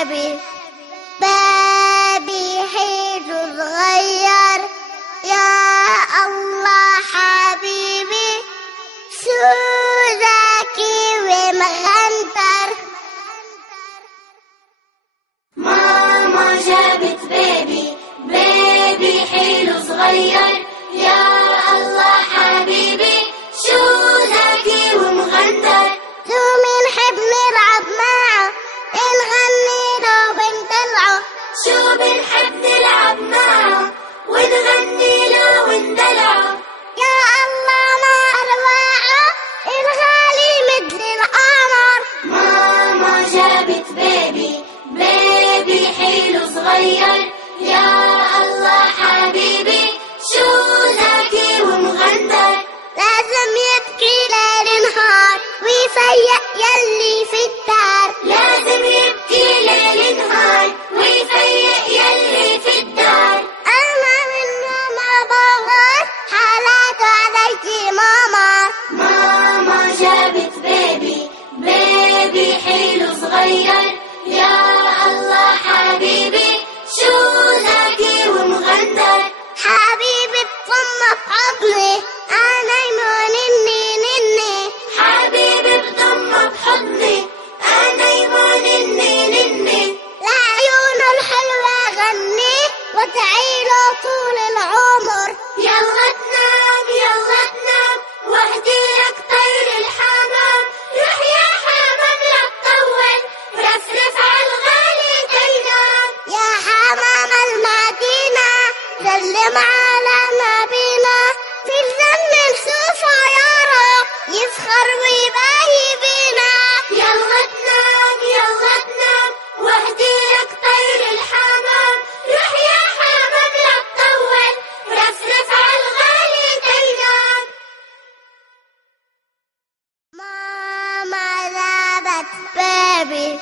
بابي بابي حلو صغير يا الله حبيبي شو ذكي ومغنطر. ماما جابت بيبي بيبي حلو صغير يا الله حبيبي شو ذكي ومغندر. شو بنحب نلعب معه نغني له وندلعه. شو بنحب نلعب معه ونغني له وندلعه. يا الله ما أروعه الغالي مثل القمر. ماما جابت بيبي بيبي حلو صغير يا الله حبيبي شو ذكي ومغندر. لازم يبكي ليل نهار ويفيق يلي في الدار. لازم يبكي ليل نهار ويفيق يلي في الدار. أنا منه ما بغار حالات عليكي ماما. ماما جابت بيبي بيبي حلو صغير يا الله حبيبي شو ذكي ومغندر. حبيبي بضمه بحضني أنا يمون نني. حبيبي بضمه بحضني أنا يمون نني. لعيونه الحلوة غني وادعيله طول العمر. يلا تنام يلا تنام واهديلك طير الحمام. روح يا حمام لا تطول رفرف عالغالي تينام. يا حمام المدينة سلم على نبينا في الجنة نشوفه يرى يفخر ويباهي بينا. يلا تنام واهديلك طير الحمام. روح يا حمام لا تطول رفرف عالغالي تينام. ماما جابت بيبي